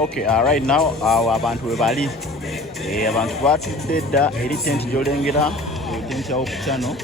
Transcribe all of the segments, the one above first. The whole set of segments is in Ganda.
Okay, right now abantu we bali abantu batudde dda eri tenti gy'olengera tenti yawo ku kyano,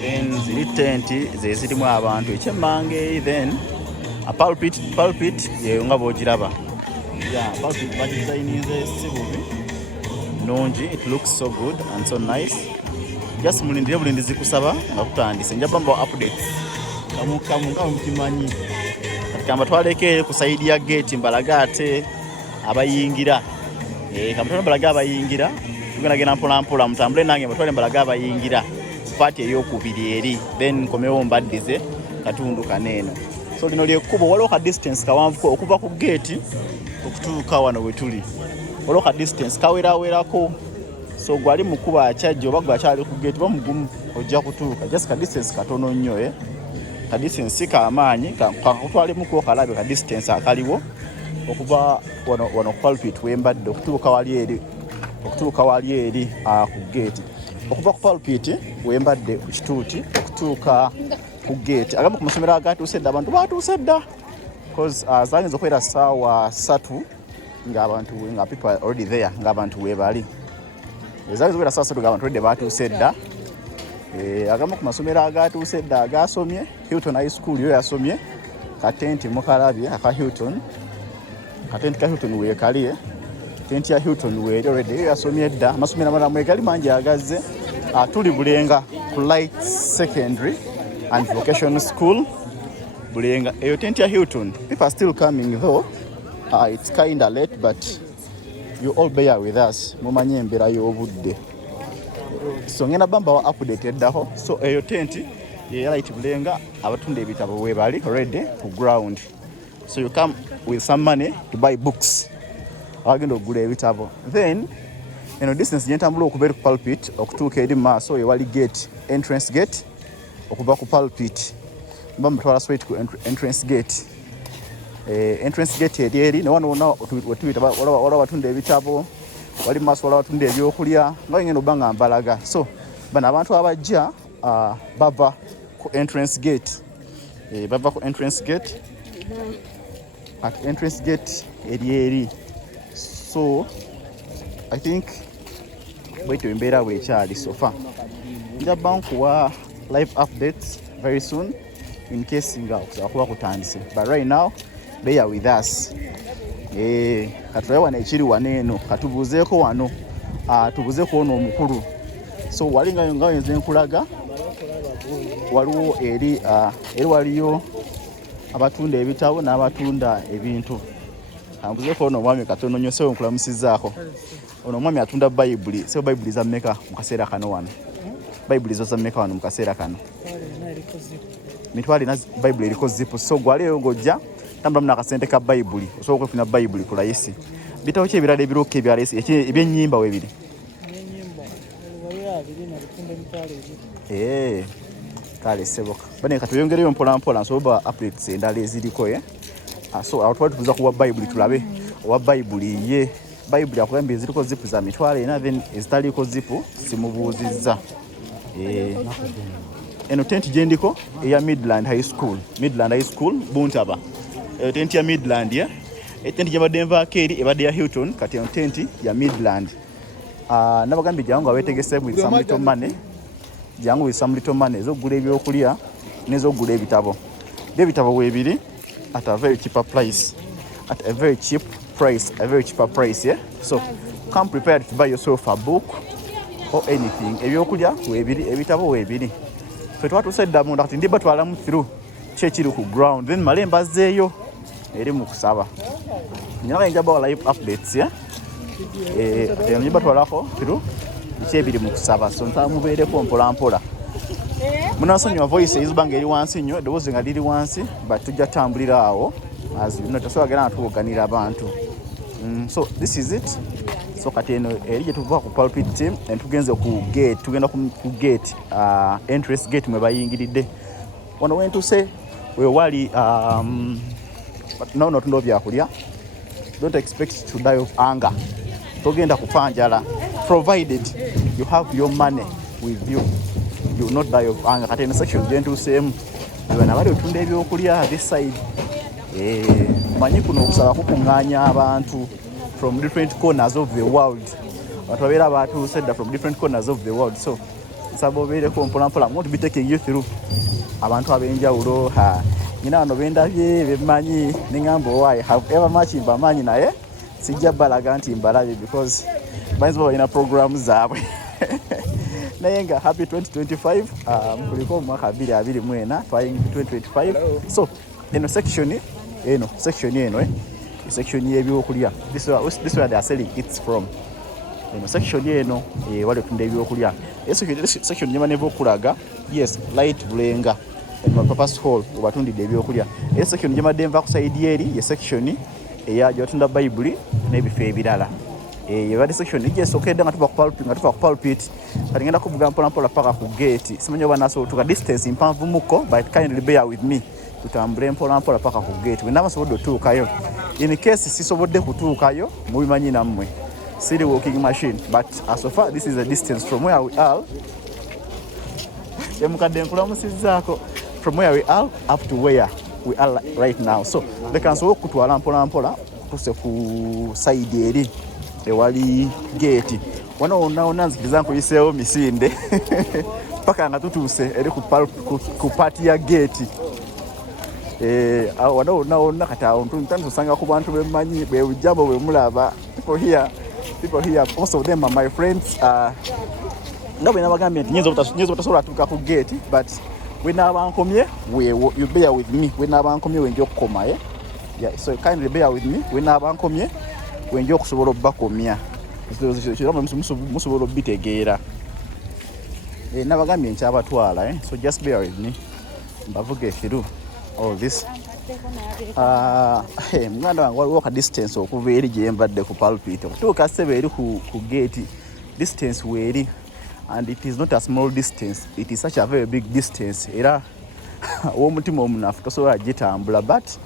then ziri tenti ze zirimu abantu ekyemmange, then pulpit yeyo nga bw'ogiraba. Pulpit bagidizayinize si bubi, nungi, it looks so good and so nice. Just mulindire bulindizi kusaba nga kutandise, njaba mbawa updates kamu nga mukimanyi. Kamba twaleke ku side ya gate mbalagate abayingira kamutona balaga abayingira tugenda mpola mutambule nange mutwale mbalaga abayingira party ey'okubiri eri, then komewo mbaddize katundu kaneeno. So lino lyekkubo waliwo ka distance kawanvuko okuva ku gate okutuuka wano we tuli, waliwo ka distance kawerawerako. So gwali mukuba akyajja oba gwakyali ku gate bamugumu ojja kutuuka, just ka distance katono nnyo ka distance kamaanyi kakutwalemuko kalabe ka distance akaliwo okuva wano pulpit wembadde okutuuka wali eri ku gate, okuva ku pulpit wembadde ku kituuti okutuuka ku gate. Agamu ku masomero agatuuse dda abantu batuuse dda because zagenza okubeera ssaawa 3 nga people are already there ng'abantu webali. Zagenza okubeera ssaawa 3 ng'abantu already batuuse dda. Agamu ku masomero agatuuse dda agasomye, Hilton High School yo yasomye katenti mukalabye aka Hilton, katenti ka Hilton weekaliye, tenti ya Hilton weeri already yo yasomye dda. Amasomero amalala mwegali mangi agazze. Tuli Bulenga ku Light Secondary and Vocational School Bulenga. Eyo tenti ya Hilton, people are still coming though. It's kinda late but you all bear with us, mumanye embeera y'obudde. So ngenda bamba wa update eddaho. So eyo tenti ya Light Bulenga abatunda ebitabo webali already ku ground. So you come with some money to buy books, agenda okugula ebitabo. Then distance gyentambula okubeera ku pulpit okutuuka eri maaso ewali gate, entrance gate. Okuva ku pulpit bamutwala straight ku entrance gate. Entrance gate eri ne wano wonna wetuyita wala batunda ebitabo, wali maaso wala batunda ebyokulya nga ngenda obba nga mbalaga. So bano abantu abajja bava ku entrance gate, bava ku entrance gate at entrance gate eri. So I think bwetyo embeera bwekyali so far. Njaba nkuwa live updates very soon in case nga okusaba kuba kutandise, but right now bear with us. Katulabe wano ekiri waneeno katubuuzeeko wano, tubuuzeeko ono omukulu. So wali nga wenze nkulaga waliwo eri waliyo abatunda ebitabo n'abatunda ebintu. Ambuzeeko ono omwami katono nnyo sewe nkulamusizzaako. Ono omwami atunda bayibuli. Sewe bayibuli za mmeka mu kaseera kano wano? Bayibuli zo za mmeka wano mu kaseera kano? Mitwalo ina bayibuli eriko zipu. So gwaliyo ng'ojja tambula muna akasente ka bayibuli osobola okufuna bayibuli ku layisi. Bitabo ki ebirala ebiruka ebya layisi ebyennyimba weebiri? Kale seboka bane katuyongereyo mpola mpola nsoba updates endala eziriko. So awo twali tukuza kuwa bayibuli tulabe owa bayibuli ye bayibuli akugamba eziriko zipu za mitwalo ena, then ezitaliko zipu simubuuzizza. Eno tenti gyendiko eya Midland High School Buntaba. Tenti ya Midland tenti gyembadde nvaako eri ebadde ya Hilton, kati eno tenti ya Midland. Nabagambye jangu aweetegese with some little money, jangu with some little money ez'okugula ebyokulya n'ez'okugula ebitabo. Ebitabo weebiri at a very cheaper price, a very cheaper price. So come prepared to buy yourself a book or anything. Ebyokulya weebiri, ebitabo weebiri. Fe twatuuse dda munda kati ndi batwalamu through kyekiri ku ground, then malemba azzeeyo eri mu kusaba. Nyina njaba wa live updates njaba twalako through kyebiri mu kusaba. So ntamubeereko mpola mpola. Munasonyiwa voice ezibanga eri wansi nnyo, eddoboozi nga liri wansi, but tujja tambulira awo tasobola genda natuwoganira abantu. So this is it. So kati eno eri gye tuva ku pulpit team tugenze ku gate, tugenda ku gate, entrance gate mwe bayingiridde. Wano wentuse we wali no tundo byakulya. Don't expect to die of hunger. Togenda kupanjala provided you have your money with you. You will not die of hunger. Kati eno section gye ntuseemu bana bali otunda ebyokulya this side. manyi kuno okusaba kukuŋŋaanya abantu from different corners of the world. Abantu babeera batuuse dda from different corners of the world. So nsaba obeereko mpolampola. I'm going to be taking you through abantu ab'enjawulo. Nyina wano bendabye bemmanyi ne ŋŋamba owaaye however much mbamanyi naye sijja balaga nti mbalabye because bayinza balina programu zaabwe. Naye nga happy 2025 kuliko omwaka 2024 trying 2025. So eno section eno section y'ebyokulya. This is where they are selling it from. Eno section eno wali okutunda ebyokulya. Section nyama nevo okulaga yes light Bulenga Papa's Hall obatundidde ebyokulya. Section nyama denva ku side eri ye section eya gyotunda Bible n'ebifo ebirala. Yabadde section ijesookedde nga tuva ku pulpit kati ngenda kuvuga mpolampola paka ku gate. Simanyi oba nasobola distance mpanvu muko but kindly bear with me. Tutambule mpolampola paka ku gate. Bwe naba sobodde otuukayo. In case sisobodde kutuukayo mubimanyi nammwe. City walking machine, but as so far this is a distance from where we are. From where we are up to where we are right now. So they can so kutwala mpola tuse ku side eri ewali gate. Wano nzikiriza nkuyiseewo misinde paka nga tutuuse eri ku party ya gate. Wano kati awo ntandisosanga ku bantu bemmanyi bwe bujambo bwe mulaba. People here, most of them are my friends. Nobody never got me. Nyinzo butasobola tuka ku gate, but we nabankomye, you bear with me. We nabankomye wenjo koma yeah. So kindly bear with me. We nabankomye wenjo kusobola bakomya. Musobola bitegeera. Nabagambye nkyabatwala so just bear with me. Mbavuge through all this. Mwana wangu waliwo ka distance okuva eri gye mbadde ku pulpit okutuuka ssebe eri ku gate distance weeri, and it is not a small distance, it is such a very big distance. Era owomutima omunafu tosobola gitambula, but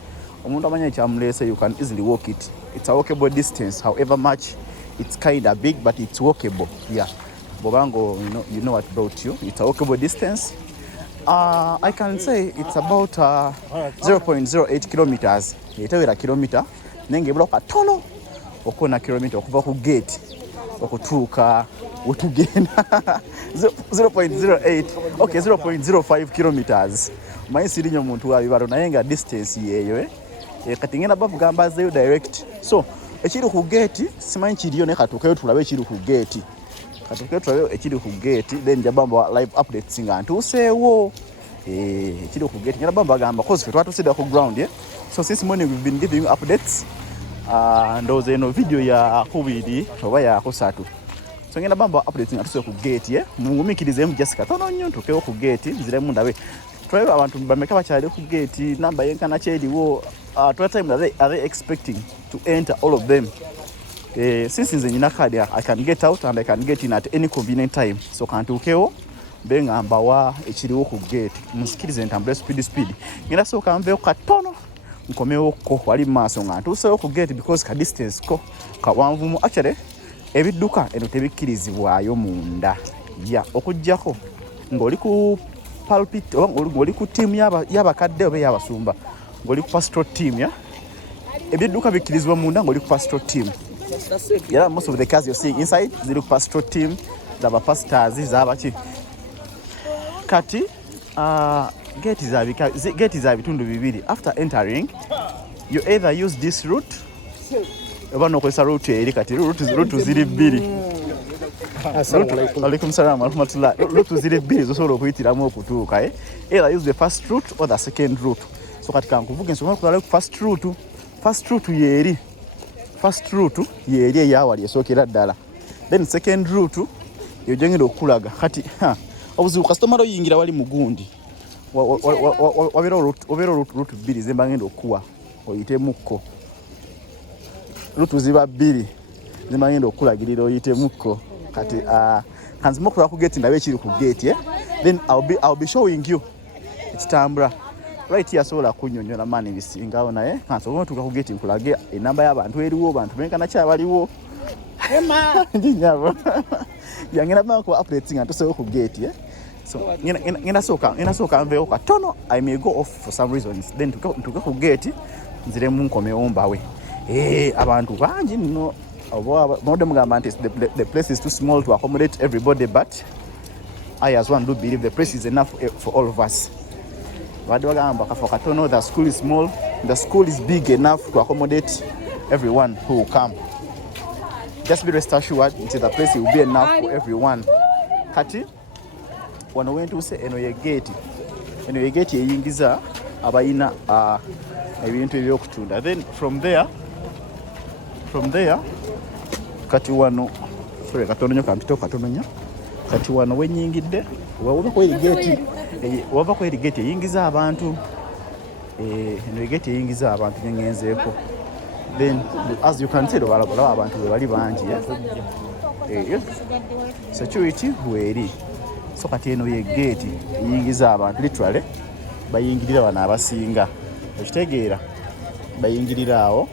omuntu amanya ekyamuleese you can easily walk it. It's a walkable distance, however much it's kind of big, but it's walkable. Yeah, Bobango, you know what brought you. It's a walkable distance. I can say it's about 0.08 kilometers. Etawera kilometer nenge bloka tono okona kilometer okuva ku gate okutuuka wetugenda 0.08 okay 0.05 kilometers. Manyi sirinyo omuntu wabibalo naye nga distance yeeyo kati ngenda bavuga mbazeyo direct. So ekiri ku gate simanyi kiriyo ne katuukayo tulabe ekiri ku gate. Ekiri ku gate then jabamba live updates nga ntuuseewo ekiri ku gate ngenda bamba gamba cause ffe twatusidde ku ground so since morning we've been giving you updates. Ndowooza eno video ya kubiri oba ya kusatu so ngenda bamba updates nga tuuse ku gate mungumikirizeemu just katono nnyo ntuukewo ku gate nziremu ndabe tulabe abantu bameka bakyali ku gate namba yenkana kyeriwo twa time are they expecting to enter all of them. Since nze nyina card I can get out and I can get in at any convenient time. So kantuukewo mbe nga mbawa ekiriwo ku gate musikirize ntambule speed ngenda sooka nveewo katono nkomewo ko wali maaso nga ntuusewo ku gate because ka distance ko kawanvumu. Actually ebidduka eno tebikkirizibwayo munda okujjako ng'oli ku pulpit oba ng'oli ku team y'abakadde oba y'abasumba ng'oli ku pastoral team ebidduka bikkirizibwa munda ng'oli ku pastoral team. Yeah, most of the cars you're seeing inside ziri ku pastoral team zaba pastors zabaki kati gate za bitundu bibiri. After entering you either use this route oba nokozesa route eri kati route ziri bbiri. Alaikum salam wa rahmatullah. Route ziri bbiri zosobola okuyitiramu okutuuka either use the first route or the second route. So kati kankuvuga ensonga kulala ku first route yeeri eyawali esookera ddala, then second route yojengera okulaga kati obuzibu kasitoma oyingira wali mugundi wabeera route bbiri zemba ngenda okuwa oyitemukko route ziba bbiri zemba ngenda okulagirira oyitemukko kati kanzima okulaba ku gate ndabe ekiri ku gate then I'll be showing you ekitambula right here. Asobola kunnyonnyola maani bisingawo naye kansobola otuuka ku gate nkulage enamba y'abantu eriwo bantu benkana kyabaliwo njinyabo yangenda banga kuba updates nga ntuseewo ku gate so ngenda sooka nveewo katono I may go off for some reasons then ntuuke ku gate nziremu nkomewo mbawe. Abantu bangi nno modde mugamba nti the place is too small to accommodate everybody, but I as one do believe the place is enough for all of us. Badde bagamba kafo katono, the school is small, the school is big enough to accommodate everyone who will come. Just be rest assured nti the place will be enough for everyone. Kati wano wentuuse eno ye gate eyingiza abayina ebintu ebyokutunda. Then from there kati wano sorry katono kampito katononya kati wano wenyingidde wava ku gate eyingiza abantu eno gate eyingiza abantu nyengenzeeko. Then as you can see balaba abantu bali bangi security weri. So kati eno ye gate eyingiza abantu literally bayingirira wano abasinga okitegeera bayingirira awo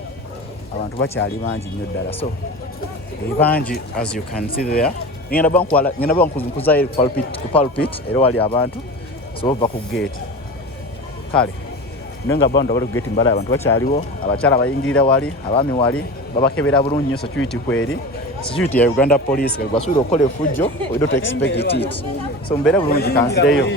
abantu bakyali bangi nnyo ddala. So bangi as you can see there. Ngenda bankuzayo ku pulpit era wali abantu so bava ku gate kale nenga bando bali ku gate mbala abantu bakyaliwo abakyala bayingirira wali abaami wali babakebera bulungi nnyo security kweri. Security ya Uganda police basubira okukola effujjo we don't expect it. So mbeera bulungi kanzireyo.